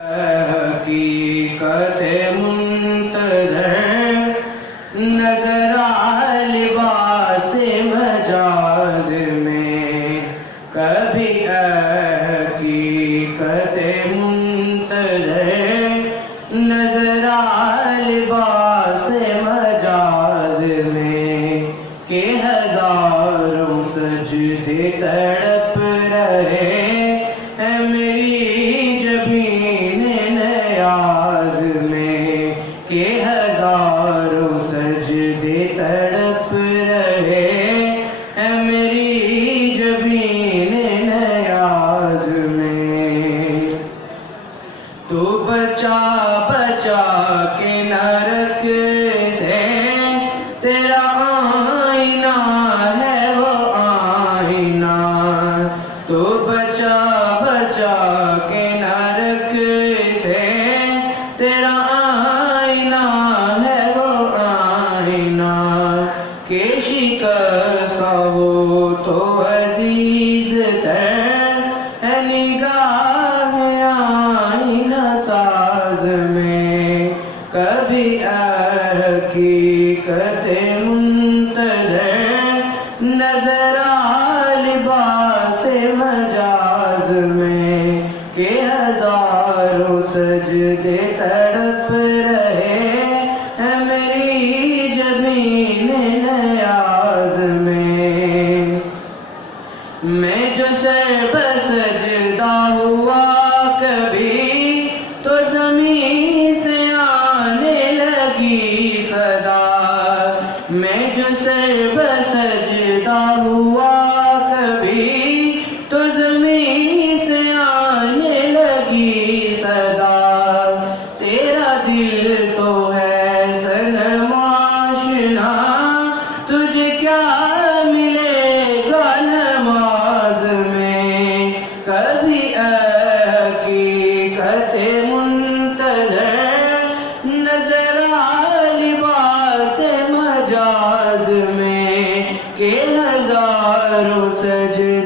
حقیقت منتظر نظر لباس مجاز میں، کبھی حقیقت منتظر نظر لباس مجاز میں، کہ ہزاروں سجدے تڑپ رہے ہیں میری جبین نیاز میں، کہ ہزاروں سجدے تڑپ رہے ہیں میری جبین نیاز میں۔ تو بچا بچا کے نہ رکھ سے تیرا آئینہ ہے وہ آئینہ، تو بچا بچا کے نہ رکھ سے تیرا آئینہ ہے وہ آئینہ، کہ شکستہ وہ تو عزیز تر ہے نگاہ آئینہ ساز میں، کبھی حقیقت منتظر نظر لباس مجاز میں، کہ ہزاروں سجدے تڑپ رہے ہیں میری جبین نیاز میں۔ میں جو سر بسجدہ ہوا کبھی تو زمین سے آنے لگی صدا، میں جو سر بسجدہ ہوا کبھی تو زمین سے آنے لگی صدا، تیرا دل تو ہے صنم آشنا، تجھے کیا ملے گا نماز میں، کبھی حقیقت منتظر نظر لباس مجاز میں، کہ ہزاروں سجدے